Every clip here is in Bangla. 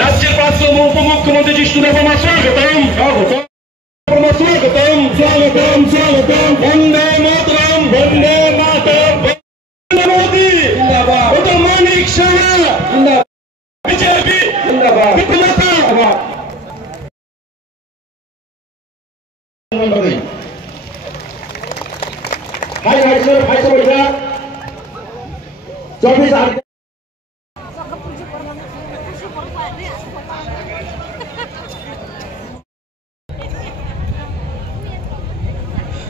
রাজ্যের প্রাক্তন উপমুখ্যমন্ত্রী জিষ্ণুদেব বর্মা স্বাগতম স্বাগতম স্বাগতম স্বাগতম বন্দে মাতরম বন্দে মাতরম মোদী জিন্দাবাদ ও মানিক সাহা জিন্দাবাদ বিজেপি জিন্দাবাদ भाई भाई सर बैठा 24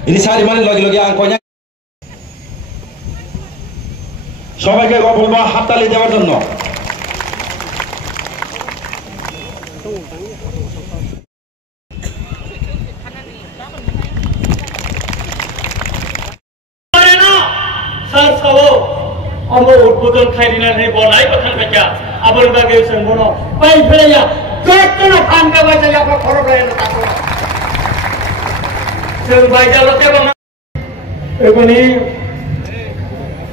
ini saya dimana lagi-lagi angkonya সবাইকে বলবো হাততালি দেওয়ার জন্য Amo uদ্বোধন খাইদিনা নে বনাই কথা কইয়া আবার বাগে সন বনো পাই ফেলাইয়া যতনা ফান্ডা বাজাইয়া আপা খরব লাইনা তাকো সব বাইজালতে বনা এগুনি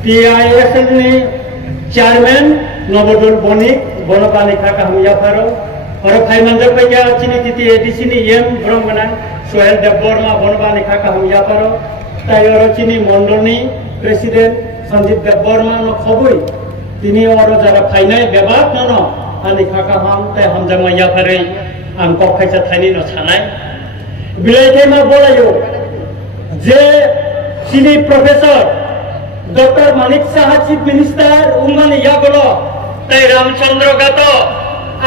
টিআইএসএন নি চেয়ারম্যান নবদুল বণিক বনপানি খাকা হামিয়া ফারো और फाइमंजर पैया चिनी तिति एडीसी नि एम ब्रह्मना सोहेल देव बर्मा बनपानी खाका हामिया फारो तायर चिनी मंडलनि प्रेसिडेंट संजीव देव बर्मा न खबुई तिनी और जरा फाइनाय बेबाक न आनि खाका हाम ते हमजा मैया फारै आं कखायसा थाइनि न सानाय बिलाइथे मा बोलायो जे चिनी professor doctor Manik Saha chief minister उमानि यागलो ताई रामचंद्र गातो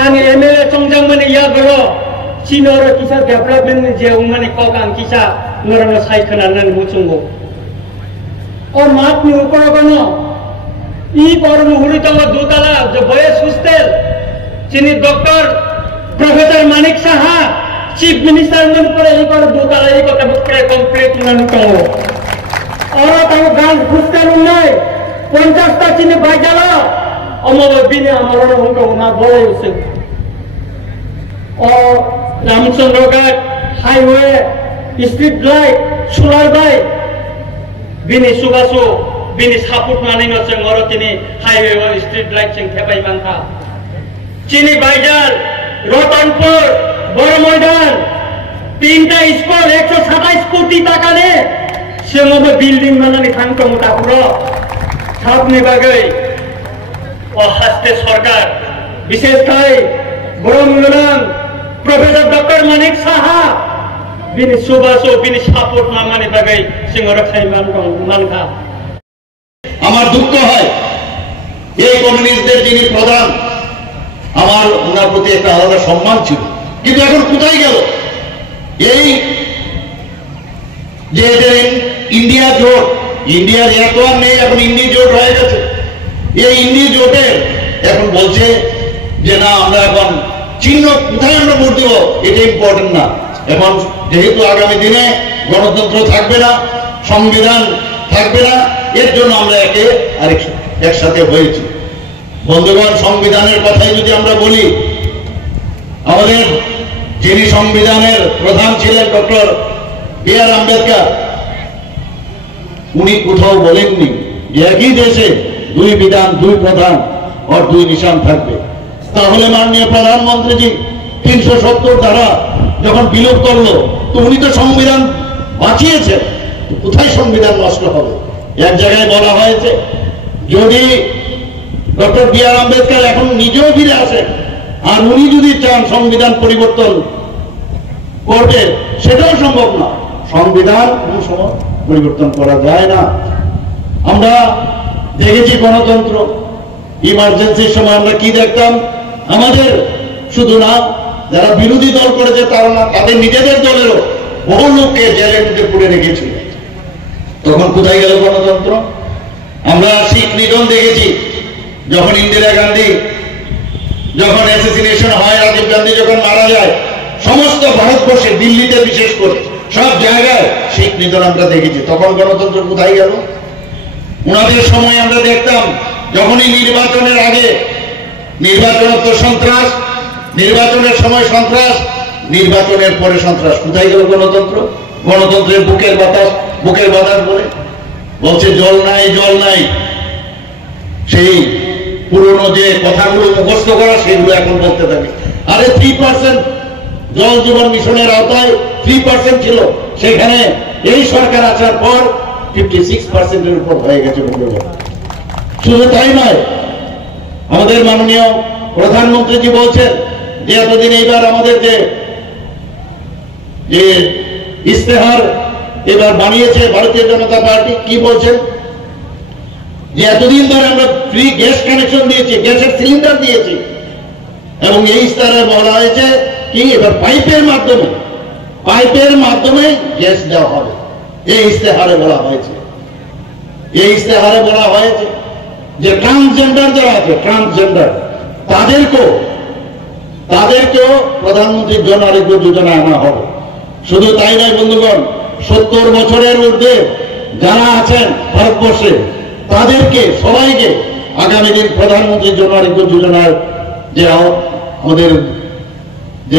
आं एमएलए चंगजांमनि यागलो चिनर किसा डेभलपमेंट जे उमानि ककां किसा नरन साइखनानन मुचुंगो और मात नि ऊपर बनो ई पर मुहुरी तो दुतला जो बयस हॉस्टल चिनी doctor professor Manik Saha chief minister मन पर ई पर दुतला ई कते मुकरे कंप्लीट नन तो और ताऊ गान हॉस्टल नै 50 ता चिनी बाजाला अमर बिने अमर उनको ना बोले उसे और Ramchandra Ghat highway street light solar light बिनि सुगासो बिनि सापुट नानै न जों और तिनि हाईवे और स्ट्रीट लाइट जों थेबाय मानथा चिनि बाजार रतनपुर बरमयदान तीनटा स्कूल 127 कोटी टाका ने सेमबो बिल्डिं बानानै थांतो मुतापुरो थाबनि बागै ओ हस्ते सरकार विशेष थाय बरमयदान प्रोफेसर डॉक्टर मानिक साहा बिनि सुबासो बिनि सापोर्ट माने बागै जों रखाय मानखा আমার দুঃখ হয় এই কমিউনিস্টদের যিনি প্রধান আমার ওনার প্রতি একটা আলাদা সম্মান ছিল কিন্তু এখন কোথায় গেল এই যে ইন্ডিয়া জোট ইন্ডিয়ার এত আর নেই এখন ইন্ডিয়া জোট হয়ে গেছে এই ইন্ডিয়া জোটের এখন বলছে যে না আমরা এখন চিহ্ন কোথায় আমরা ভোট দেব এটা ইম্পর্টেন্ট না এখন যেহেতু আগামী দিনে গণতন্ত্র থাকবে না সংবিধান থাকবে না এর জন্য আমরা একসাথে হয়েছি বন্ধুগণ সংবিধানের কথাই যদি আমরা বলি আমাদের যিনি সংবিধানের প্রধান ছিলেন ডক্টর বি.আর. আম্বেদকর উনি কোথাও বলেননি যে একই দেশে দুই বিধান দুই প্রধান আর দুই নিশান থাকবে তাহলে মাননীয় প্রধানমন্ত্রীজি 370 ধারা যখন বিলোপ করলো তো উনি তো সংবিধান বাঁচিয়েছেন কোথায় সংবিধান নষ্ট হবে এক জায়গায় বলা হয়েছে যদি ডক্টর বি.আর. আম্বেদকর এখন নিজেও ফিরে আসেন আর উনি যদি চান সংবিধান পরিবর্তন করতে সেটাও সম্ভব না সংবিধান কোনো সময় পরিবর্তন করা যায় না আমরা দেখেছি গণতন্ত্র ইমার্জেন্সির সময় আমরা কি দেখতাম আমাদের শুধু না যারা বিরোধী দল করেছে তারা না তাদের নিজেদের দলেরও বহু লোককে জেলের মধ্যে পুড়ে রেখেছিল তখন কোথায় গেল গণতন্ত্র আমরা শিখ নিধন দেখেছি যখন ইন্দিরা গান্ধী যখন অ্যাসাসিনেশন হয় রাজীব গান্ধী যখন মারা যায় সমস্ত ভারতবর্ষে দিল্লিতে বিশেষ করে সব জায়গায় শিখ নিধন আমরা দেখেছি তখন গণতন্ত্র কোথায় গেল ওনাদের সময় আমরা দেখতাম যখনই নির্বাচনের আগে নির্বাচনত সন্ত্রাস নির্বাচনের সময় সন্ত্রাস নির্বাচনের পরে সন্ত্রাস কোথায় গেল গণতন্ত্র গণতন্ত্রের বুকের বাতাস বলে বলছে জল নাই সেই পুরনো যে কথাগুলো মুখস্থ করা সেগুলো এখন বলতে থাকে। আরে 3% জল জীবন মিশনের আওতায় 3% ছিল, সেখানে এই সরকার আসার পর 56%-এর উপর হয়ে গেছে বন্ধুগণ। শুধু তাই নয়, আমাদের মাননীয় প্রধানমন্ত্রীজি বলছেন যে এতদিন এইবার আমাদের যে ইস্তেহার এবার বানিয়েছে ভারতীয় জনতা পার্টি, কি বলছেন যে এতদিন ধরে আমরা ফ্রি গ্যাস কানেকশন দিয়েছি, গ্যাসের সিলিন্ডার দিয়েছি, এবং এই ইস্তেহারে বলা হয়েছে কি এবার পাইপের মাধ্যমে গ্যাস দেওয়া হবে। এই ইস্তেহারে বলা হয়েছে যে ট্রান্সজেন্ডার যারা আছে, ট্রান্সজেন্ডার তাদেরকেও প্রধানমন্ত্রীর জন আরোগ্য যোজনা আনা হবে। শুধু তাই নয় বন্ধুগণ, 70 বছরের ঊর্ধ্বে যারা আছেন ভারতবর্ষে তাদেরকে সবাইকে আগামী দিন প্রধানমন্ত্রীর জন আরোগ্য যোজনার যে আমাদের যে